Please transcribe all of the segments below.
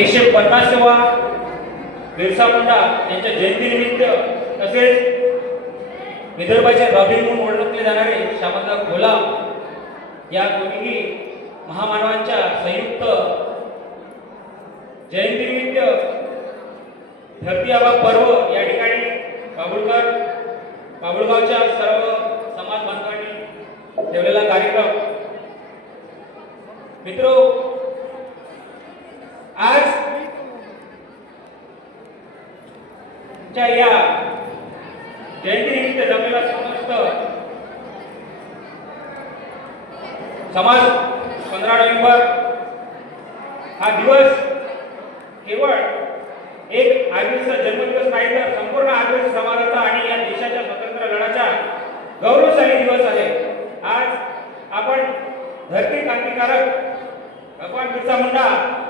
150वा बिरसा मुंडा यांच्या जयंतीनिमित्त तसेच विदर्भाचे रॉबिन म्हणून ओळखले जाणारे श्यामलराव घोलाम या दोन्ही महामानवांच्या संयुक्त जयंतीनिमित्त धरती आबा पर्व या ठिकाणी बाबुळगावच्या सर्व समाज बांधवांनी ठेवलेला कार्यक्रम। मित्रो, आज या जयंतीनिमित्त जमलेला समस्त समाज 15 नोव्हेंबर हा दिवस केवळ एक आदिवासी जन्मदिवस नाही तर संपूर्ण आदिवासी समाजाचा आणि या देशाच्या स्वातंत्र्य लढ्याचा गौरवशाली दिवस आहे। आज आपण धरती क्रांतिकारक भगवान बिरसा मुंडा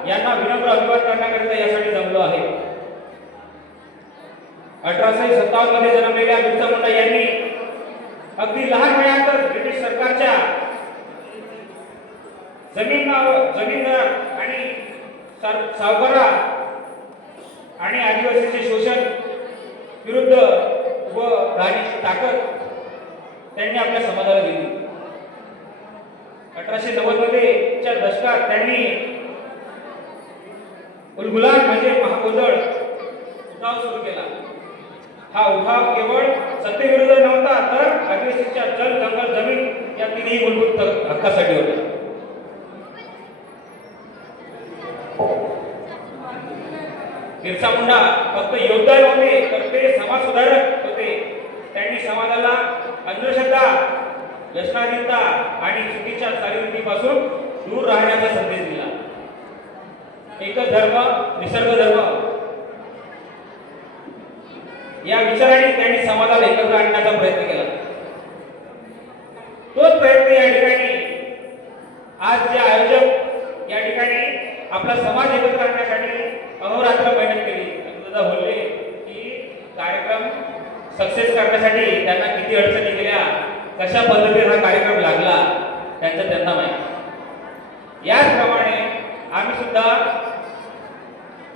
यांना विनम्र अभिवादन करण्याकरिता यासाठी जमलो आहे। 1857 मध्ये जन्मलेल्या बिरसा मुंडा यांनी अगदी लहान वयातच ब्रिटिश सरकारच्या जमीनदार आणि सावकारा आणि आदिवासीचे शोषण विरुद्ध व राजनीतिक ताकद त्यांनी आपल्या समाजाला दिली। 1890 मध्ये च्या दशकात त्यांनी उलगुलान म्हणजे महागोंधळ उठाव सुरू केला। हा उठाव केवळ सत्तेविरुद्ध नव्हता तर आदिवासीच्या जल जंगल जमीन या तिन्ही मूलभूत हक्कासाठी होता। बिरसा मुंडा फक्त योद्धा नव्हते तर ते समाज सुधारक होते। त्यांनी समाजाला अंधश्रद्धा, व्यसनाधीनता आणि चुकीच्या चालीरीतीपासून दूर राहण्याचा संदेश दिला। एकच धर्म निसर्ग धर्म या विचाराने त्यांनी समाजाला एकत्र आणण्याचा प्रयत्न केला। तोच प्रयत्न या ठिकाणी आज जे आयोजक या ठिकाणी आपला समाज एकत्र आणण्यासाठी अहोरात्र मेहनत केली। दादा बोलले की कार्यक्रम सक्सेस करण्यासाठी त्यांना किती अडचणी गेल्या, कशा पद्धतीने हा कार्यक्रम लागला त्यांना माहिती। याचप्रमाणे आम्ही सुद्धा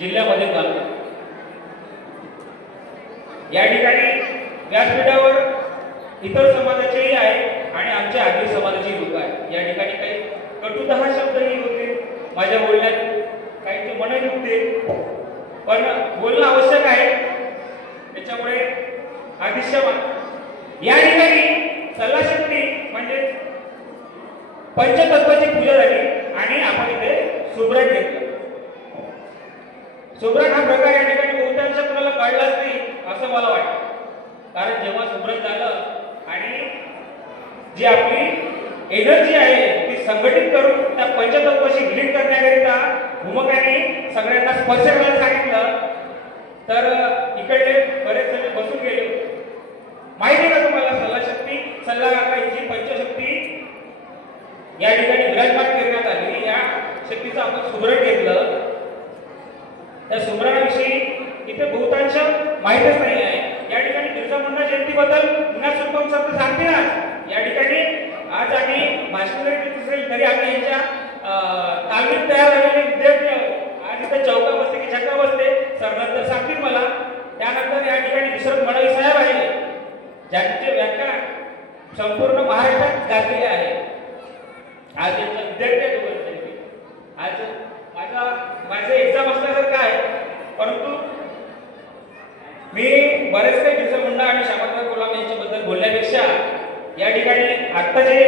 जिल्ह्यामध्ये चालतो। या ठिकाणी व्यासपीठावर इतर समाजाचेही आहेत आणि आमच्या आदिवासी समाजाचेही लोक आहेत। या ठिकाणी काही कटुदहा शब्दही होते माझ्या बोलण्यात, काहींचे मनही दुखते, पण बोलणं आवश्यक आहे। त्याच्यामुळे आदिश्यमान या ठिकाणी सल्लाशक्ती म्हणजे पंचतत्वाची पूजा झाली आणि आपण इथे सुब्रत घेतलं। सुब्रत हा प्रकार या ठिकाणी बहुतांश कुणाला कळलाच नाही असं मला वाटतं, कारण जेव्हा सुब्रत झालं आणि जी आपली एनर्जी आहे ती संघटित करून त्या पंचतत्वाशी विलीन करण्याकरिता भूमकांनी सगळ्यांना स्पर्श करायला सांगितलं, तर इकडे बरेच जण बसून गेले। माहिती का तुम्हाला सल्लाशक्ती सल्लागाराची पंचशक्ती या ठिकाणी विराजमान करण्यात आली। या शक्तीचं आपण सुब्रत घेतलं। त्या सुब्रताविषयी इथे बहुतांश माहितच नाही आहे। या ठिकाणी बिरसा मुंडा जयंतीबद्दल पुन्हा सुपम शब्द सांगतीलच। या ठिकाणी आज आम्ही भाषण जरी देत असेल तरी आम्ही यांच्या तालमीत तयार झालेले विद्यार्थी आहोत। आज इथे चौका बसते की छक्का बसते सर नंतर सांगतील मला। त्यानंतर या ठिकाणी विश्वनाथ मडावी साहेब आहे ज्यांचे व्याख्यान संपूर्ण महाराष्ट्रात गाजलेले आहे। आज यांचा विद्यार्थी आज माझे एक्झाम असल्यासारखं आहे, परंतु मी बरेच काही बिरसा मुंडा आणि श्यामलराव घोलाम यांच्याबद्दल बोलण्यापेक्षा या ठिकाणी आत्ता जे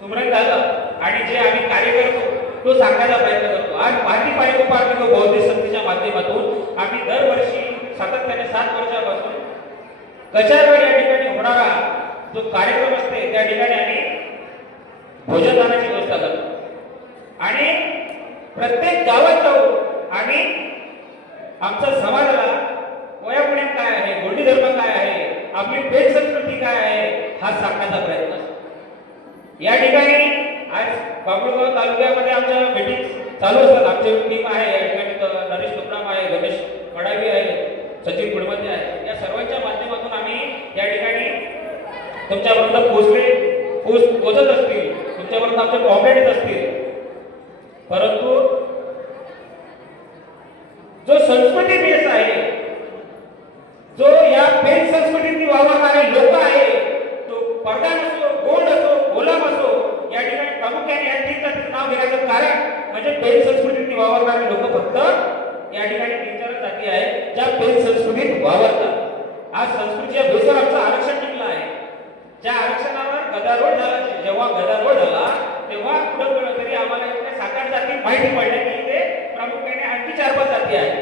सुमरण झालं आणि जे आम्ही कार्य करतो तो सांगण्याचा प्रयत्न करतो। आज भारतीय पारिकोपार्थिक व बौद्धिक संस्थेच्या माध्यमातून आम्ही दरवर्षी सातत्याने 7 वर्षापासून कचारवाड या ठिकाणी होणारा जो कार्यक्रम असते त्या ठिकाणी आम्ही भोजनदानाची व्यवस्था करतो आणि प्रत्येक गावात जाऊन आम्ही आमच्या समाजाला वयापुण्यात काय आहे, गोंडी धर्म काय आहे, आपली पेट संस्कृती काय आहे हा सांगण्याचा प्रयत्न असतो। या ठिकाणी आज बाबुळगाव तालुक्यामध्ये आमच्या मीटिंग चालू असतात। आमची टीम आहे या ठिकाणी नरेश तुपराम आहे, गणेश मडावी आहे, सचिन गुडमते आहे। या सर्वांच्या माध्यमातून आम्ही या ठिकाणी तुमच्यापर्यंत पोहोचत असतील, तुमच्यापर्यंत आमचे कॉम्रेड्स असतील, परंतु पेन संस्कृतीत वावरणारे लोक फक्त या ठिकाणी 3-4 जाती आहेत ज्या पेन संस्कृतीत वावरतात. आज संस्कृतीच्या बेसवर आमचं आरक्षण टिकलं आहे. ज्या आरक्षणावर गदारोळ झाला, जेव्हा गदारोळ झाला तेव्हा पुढे तरी आम्हाला इथे 7-8 जाती माहिती पडल्या की इथे प्रामुख्याने आणखी 4-5 जाती आहेत.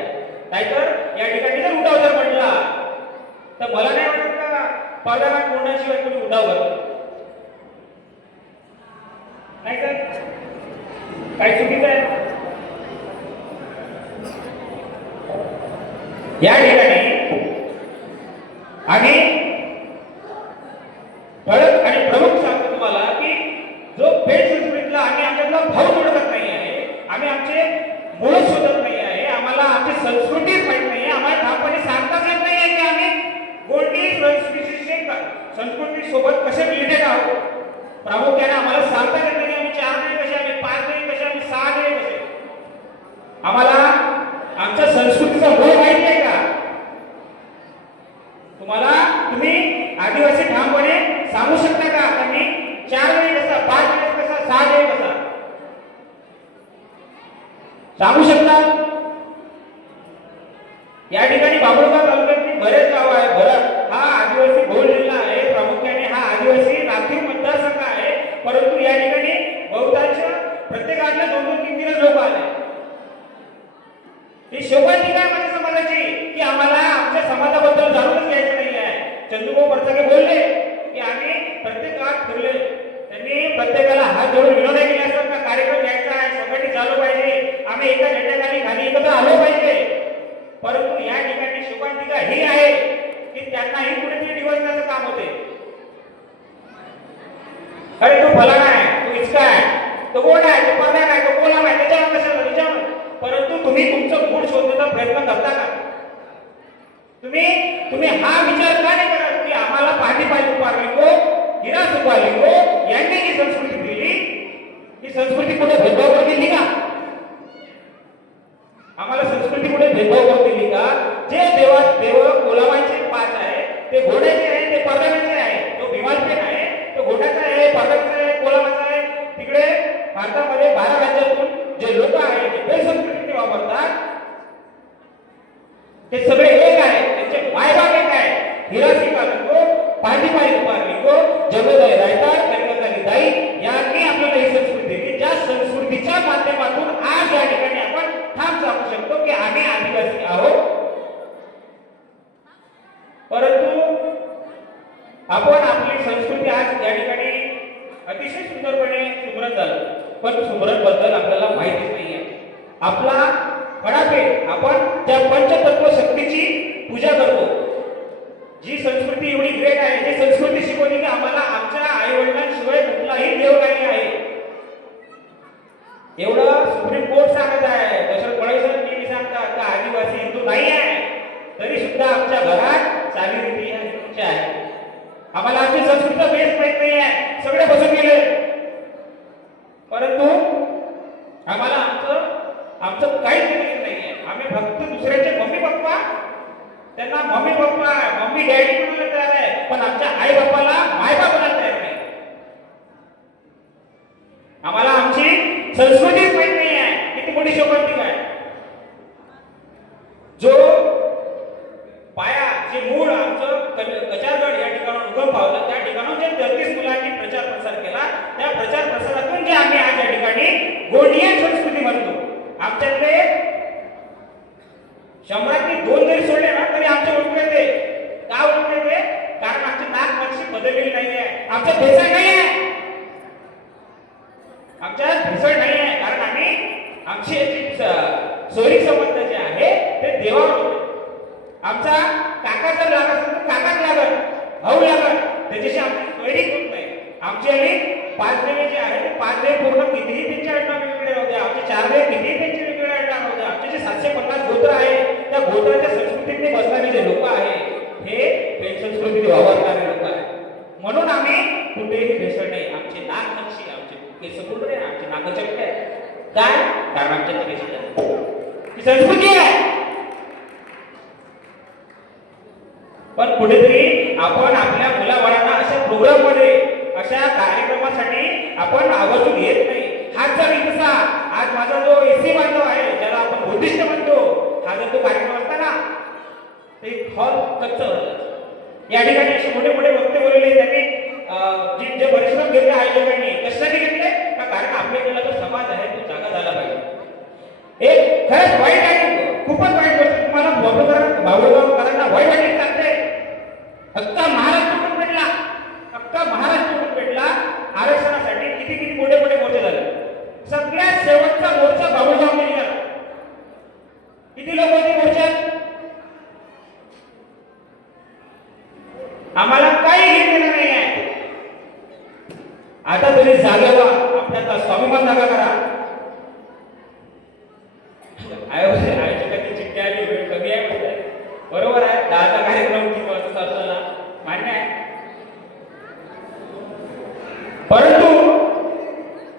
नाहीतर या ठिकाणी जर उठाव जर म्हटला तर मला नाही वाटत का पावलाला कोणाशिवाय कोणी उठाव करतो. नाही तर काही चुकीचं आहे. या ठिकाणी आम्ही ठळक आणि प्रमुख सांगतो तुम्हाला की जो पेन संस्कृतीला आम्ही आमच्यातला भाव जोडत नाही आहे, आम्ही आमचे मूळ शोधत नाही आहे, आम्हाला आमची संस्कृतीच माहित नाही आहे, आम्हाला ठामपणे सांगताच येत नाही आहे की आम्ही कोणती संस्कृती सोबत कसे रिलेटेड आहोत. प्रामुख्याने आम्हाला सांगता येत नाही आम्ही 4 नाही कसे, आम्ही 5 नाही कसे, आम्ही 6 नाही कसे. आम्हाला आमच्या संस्कृतीचा मूळ माहिती आहे का? तुम्ही आदिवासी ठामपणे सांगू शकता का आता मी 4 वेळी कसा, 5 वेळी कसा, 6 वेळी कसा सांगू शकता? या ठिकाणी बाबुळगाव तालुक्यात बरेच गाव आहे. भरत हा आदिवासी बहुल जिल्हा आहे, प्रामुख्याने हा आदिवासी राखीव मतदारसंघ आहे. परंतु या ठिकाणी बहुतांश प्रत्येकातले 2-3 लोक आले. ही शोभाची काय माझ्या समाजाची की आम्हाला आमच्या समाजाबद्दल जाणूनच घ्यायचं नाही आहे. चंदूभाऊ परचाके बोलले की आम्ही प्रत्येक गावात फिरले, त्यांनी प्रत्येकाला हात जोडून विनोद केले असतात का कार्यक्रम घ्यायचा आहे, संघटित झालो पाहिजे, आम्ही एका झेंड्याखाली एकत्र आलो पाहिजे. परंतु या ठिकाणी शोभांतिका ही आहे की त्यांनाही कुठेतरी डिवचण्याचं काम होते. अरे तू फलाना आहे, तू इचका आहे, तो गोड आहे, तो पर्दा आहे, तो कोलाम आहे, त्याच्यावर कशाला त्याच्यावर. परंतु तुम्ही तुमचं मूळ शोधण्याचा प्रयत्न करता का? तुम्ही हा विचार का नाही करत की आम्हाला पाठीपाय उपारलिंगो, हिरा सुपालिंगो यांनी जी संस्कृती दिली, ही संस्कृती कुठे भेदभाव दिली का? आम्हाला संस्कृती कुठे भेदभाव दिली का? जे देव कोलामाचे 5 आहे, ते घोड्याचे आहे, ते पर्दाचे आहे, तो भीमालपेन आहे, तो घोड्याचा आहे, पर्दाचा आहे, कोलामाचा आहे. तिकडे भारतामध्ये 12 राज्यातून जे लोक आहेत जे पेन संस्कृती वापरतात ते सगळे एक आहे, त्यांचे मायबाप एक आहे. हिरासी पालिको, पाठीपाय उपारलिंगो, जगोदय रायतार, कलिकताली दाई यांनी आपल्याला ही संस्कृती दिली, ज्या संस्कृतीच्या माध्यमातून आज या ठिकाणी आपण ठाम सांगू शकतो की आम्ही आदिवासी आहोत. परंतु आपण आपली संस्कृती आज या ठिकाणी अतिशय सुंदरपणे सुमरत झालं, पण सुमरत बद्दल आपल्याला माहितीच नाही आहे. आपला फडापेट आपण त्या पंचतत्व शक्तीची पूजा करतो. जी संस्कृती एवढी ग्रेट आहे, जी संस्कृती शिकवली की आम्हाला आमच्या आई वडिलांशिवाय कुठलाही देव नाही आहे. एवढं सुप्रीम कोर्ट सांगत आहे, दशरथ पळईसर नेहमी सांगतात का आदिवासी हिंदू नाही आहे, तरी सुद्धा आमच्या घरात चालीरीती ह्या हिंदूच्या आहे. आम्हाला आमची संस्कृतीचा बेस माहित नाही आहे, सगळे बसून गेले. परंतु आम्हाला आमचं काहीच माहित नाही आहे. आम्ही फक्त दुसऱ्याचे मम्मी पप्पा, त्यांना मम्मी पप्पा मम्मी डॅडी म्हणायला तयार आहे, पण आमच्या आई बापाला मायबाप म्हणायला तयार नाही. आम्हाला आमची संस्कृतीच माहित नाही आहे. किती मोठी शोभांतिका आहे. जो पाया, जे मूळ आमचं कचारगड या ठिकाणाहून उगम पावलं, त्या ठिकाणाहून जे 33 मुलांनी प्रचार प्रसार केला, त्या प्रचार प्रसारातून जे आम्ही आज या ठिकाणी गोंडियन संस्कृती म्हणतो. आमच्यातले 100 2 जरी सोडले ना तरी आमचे ओळखले ते का ओळखले ते? कारण आमची नाक नक्षी बदललेली नाही आहे, आमच्या भेसळ नाही आहे, आमच्यात भेसळ नाही आहे. कारण आम्ही आमची सोयरीक संबंध जे आहे ते देवावर होते. आमचा काका जर लागत असेल तर काकाच लागत, भाऊ लागत, त्याच्याशी आमची सोयरीक होत नाही. आमची आणि 5 देवे जे आहे ते 5 देव पूर्ण कितीही त्यांच्या अडणार वेगवेगळे होते, आमचे 4 देव कितीही त्यांचे वेगवेगळे अडणार होते. आमचे जे 750 गोत्र आहे त्या गोत्राच्या संस्कृतीने बसणारे जे लोक आहे हे पेन संस्कृतीने वावरणारे लोक आहे. म्हणून आम्ही कुठेही भेसळ नाही. आमचे नाक नक्षी, आमचे केस कुठे, आमचे नाक चपटे काय? कारण आमच्या ही संस्कृती आहे. पण कुठेतरी आपण आपल्या मुलाबाळांना अशा प्रोग्राम मध्ये, अशा कार्यक्रमासाठी आपण आवर्जून येत नाही. हाच जर कसा आज माझा जो ते हॉल कच्चं होतं. या ठिकाणी असे मोठे मोठे वक्ते बोललेले त्यांनी जे परिश्रम घेतले आयोजकांनी कशासाठी घेतले का कारण आपल्याकडला जो समाज आहे तो जागा झाला पाहिजे. एक खरंच वाईट आहे, खूपच वाईट गोष्ट तुम्हाला बाबुळगावकरांना वाईट वाटेल सांगते. अख्खा महाराष्ट्र भेटला, अख्खा महाराष्ट्र भेटला आरक्षणासाठी. किती किती मोठे मोठे मोर्चे झाले. सगळ्यात शेवटचा मोर्चा बाबुळगावने निघाला. किती लोक होते मोर्चात? आम्हाला काही घेतलेलं नाही आहे. आता तरी जागा व्हा, आपल्याला स्वाभिमान जागा करा. आयोजकांची चिठ्ठी आली, वेळ कमी आहे म्हणजे बरोबर आहे. 10चा कार्यक्रम 3 वाजता चालू झाला, मान्य आहे. परंतु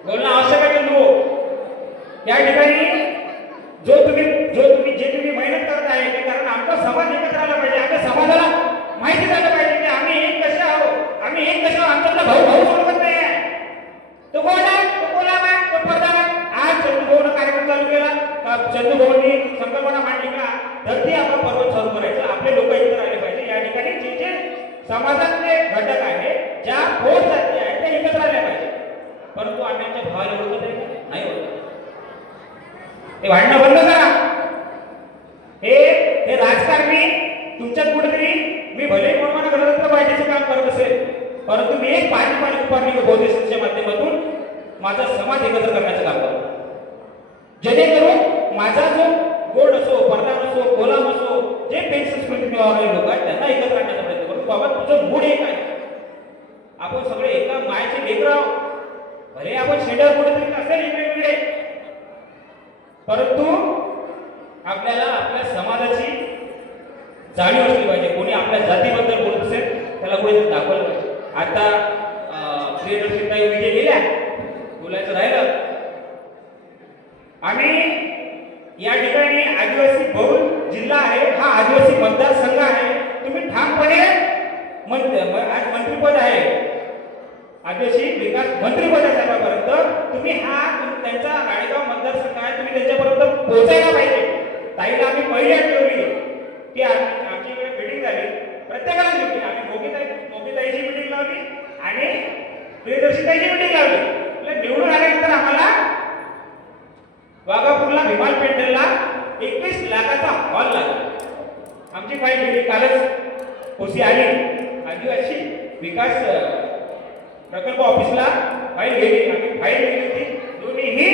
बोलणं आवश्यक आहे. चंदू या ठिकाणी जे तुम्ही मेहनत करत आहे ते कारण आमचा समाज एकत्र आला पाहिजे. आमच्या समाजाला माहिती झालं पाहिजे की आम्ही एक कसे आहोत, आम्ही एक कसे आहोत. आमच्यातला भाऊ भाऊ सोडत नाही आहे. तो कोण आहे? तो कोलाब आहे, तो प्रधान आहे. आज चंदूभाऊनं कार्यक्रम चालू केला. चंदूभाऊंनी संकल्पना मांडली का धरती आपण पर्वत चालू करायचं, आपले लोक एकत्र आले पाहिजे. या ठिकाणी जे जे समाजातले घटक आहे, ज्या फोर्स जाती आहे त्या एकत्र आल्या पाहिजे. परंतु आम्ही आमच्या भावाला ओळखत नाही होत. ते भांडणं बंद करा. हे राजकारणी तुमच्यात कुठेतरी मी भले कोणाला गणतंत्र पार्टीचं काम करत असेल, परंतु मी एक पाणी उभारणी बौद्धिस्टच्या माध्यमातून माझा समाज एकत्र करण्याचं काम करतो. जेणेकरून माझा जो गोड असो, प्रधान असो, कोलाम असो, जे पेन संस्कृती लोक आहेत त्यांना एकत्र आणण्याचा प्रयत्न करतो. बाबा तुझं मूड एक आहे, आपण सगळे एका मायाचे लेकर आहोत. भले आपण शेंड्यावर कुठेतरी असेल वेगवेगळे, परंतु आपल्याला आपल्या समाजाची जाणीव असली पाहिजे. कोणी आपल्या जातीबद्दल बोलत असेल त्याला कुठेतरी दाखवलं पाहिजे. आता प्रियदर्शनताई विजय गेल्या, बोलायचं राहिलं. आम्ही या ठिकाणी आदिवासी बहुल जिल्हा आहे, हा आदिवासी मतदारसंघ आहे. तुम्ही ठामपणे आज मंत्रीपद आहे, आदिवासी विकास मंत्रीपद आहे साहेबांपर्यंत. तुम्ही त्यांचा राळेगाव मतदारसंघ आहे, तुम्ही त्यांच्यापर्यंत पोहोचायला पाहिजे. ताईला आम्ही पहिली आठ ठेवली की आमची इकडे मीटिंग झाली, प्रत्येकाला शेवटी आम्ही मोगीताईची मीटिंग लावली आणि प्रियदर्शनताईची मीटिंग लावली. निवडून आल्यानंतर आम्हाला वाघापूरला विमान पेंडलला 21 लाखाचा हॉल लागला. आमची फाईल गेली, कालच पोसी आली. आदिवासी विकास प्रकल्प ऑफिसला फाईल गेली, आम्ही फाईल गेली होती. दोन्हीही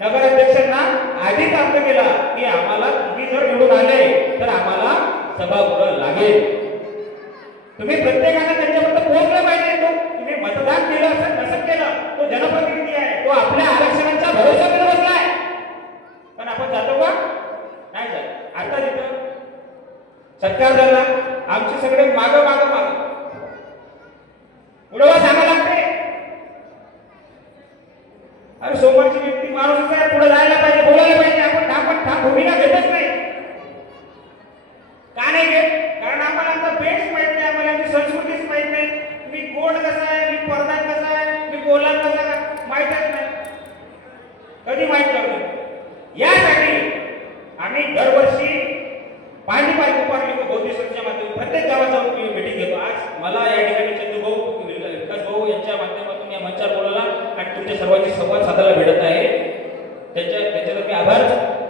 नगराध्यक्षांना आधीच अर्ज केला की आम्हाला तुम्ही जर निवडून आले तर आम्हाला सभागृह लागेल. तुम्ही प्रत्येकाने त्यांच्यापर्यंत पोहोचलं पाहिजे. तुम्ही मतदान केलं असं कसं केलं, तो जनप्रतिनिधी आहे, तो आपल्या आरक्षणाच्या भरोशावर बसलाय. पण आपण जातो का? नाही जात. आता तिथं सत्कार झाला, आमचे सगळे माग उडवा सांगा लागते. अरे सोमवारची व्यक्ती माणूस आहे, पुढे जायला पाहिजे, बोलायला पाहिजे. आपण ठाम भूमिका घेतच नाही. का नाही घेत? कारण आम्हाला आमचा बेस माहित नाही, आम्हाला आमची संस्कृतीच माहित नाही. मी गोड कसा आहे, मी प्रधान कसा आहे, मी कोलाम कसा आहे, माहितच नाही. कधी माहित करतो. यासाठी आम्ही दरवर्षी पाणी उभारणी बौद्धिस्टच्या माध्यमातून प्रत्येक गावात जाऊन मीटिंग घेतो. आज मला या ठिकाणी चंदूभाऊ विकास भाऊ यांच्या माध्यमातून या मंचावर बोलायला आणि तुमच्या सर्वांची संवाद साधायला भेटत आहे. त्याच्यावर मी आभार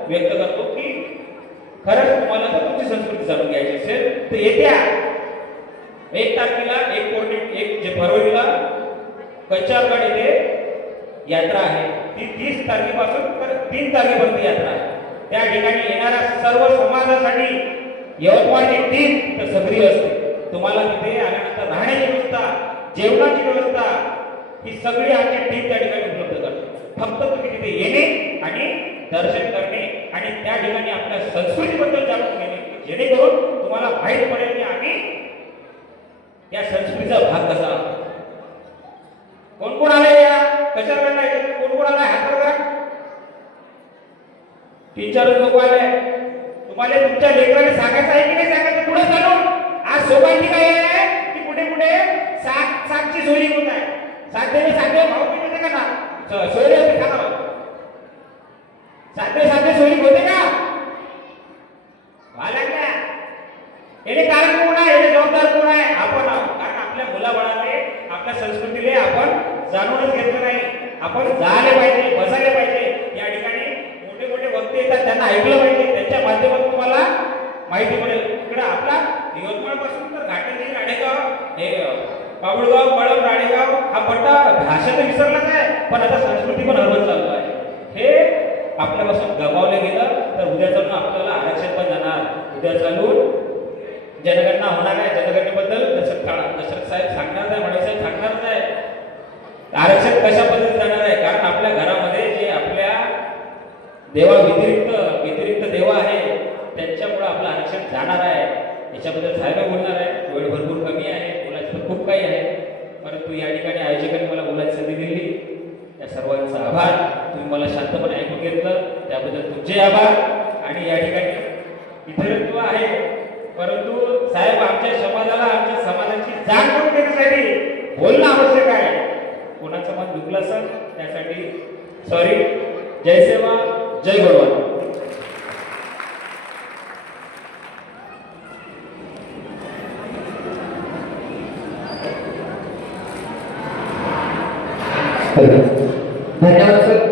व्यक्त करतो की खरंच तुम्हाला जर तुमची संस्कृती जाणून घ्यायची असेल तर येत्या 1 तारखेला 1 फरवरीला कंचारगड येथे यात्रा आहे. ती 30 तारखेपासून तर 3 तारखेपर्यंत यात्रा आहे. त्या ठिकाणी येणाऱ्या सर्व समाजासाठी यवतमाळची टीम तर सक्रिय असते. तुम्हाला तिथे आल्यानंतर राहण्याची व्यवस्था, जेवणाची व्यवस्था ही सगळी आमची टीम त्या ठिकाणी उपलब्ध करते. फक्त तुम्ही तिथे येणे आणि दर्शन करणे आणि त्या ठिकाणी आपल्या संस्कृतीबद्दल जाणून घेणे, जेणेकरून तुम्हाला माहीत पडेल की आम्ही या संस्कृतीचा भाग कसा. कोण कोण आले या कशाकडनं, कोण कोण आला हात वर करा. 3-4 लोक आले. तुम्हाला तुमच्या लेकराने सांगायचं आहे की नाही सांगायचं पुढे चालून. आज सौभाग्य काय आहे की कुठे कुठे सातची सोयरी होत आहे. साध्य भाऊ होते का ना, सोयरी होते का ना, साध्य सोयरी होते का व्हा लागल्या. व्यक्ती येतात त्यांना ऐकलं पाहिजे, त्यांच्या माध्यमातून तुम्हाला माहिती पडेल. इकडे आपला यवतमाळ पासून तर घाटेली राणेगाव हे बाबुळगाव कळम राणेगाव हा पट्टा भाषा तर विसरलाच आहे, पण आता संस्कृती पण हरवत चालू आहे. हे आपल्यापासून गमावलं गेलं तर उद्या चालून आपल्याला आरक्षण पण जाणार, उद्या चालून जनगणना होणार आहे. जनगणनेबद्दल दशरथ साहेब सांगणार आहे, मडे साहेब सांगणारच आहे. आरक्षण कशा पद्धतीने जाणार आहे, कारण आपल्या घरामध्ये जे आपल्या देवा व्यतिरिक्त देव आहे त्यांच्यामुळे आपलं आरक्षण जाणार आहे. याच्याबद्दल साहेब बोलणार आहे. वेळ भरपूर कमी आहे, बोलायचं तर खूप काही आहे, परंतु या ठिकाणी आयोजकांनी मला बोलायची संधी दिली, त्या सर्वांचा आभार. तुम्ही मला शांतपणे ऐकून घेतलं त्याबद्दल तुमचे आभार. आणि या ठिकाणी इतरत्व आहे, परंतु साहेब आमच्या समाजाला आमच्या समाजाची जाण करून देण्यासाठी बोलणं आवश्यक आहे. कोणाचं मन दुखलं असेल त्यासाठी सॉरी. जय सेवा, जय भगवान. धन्यवाद सर.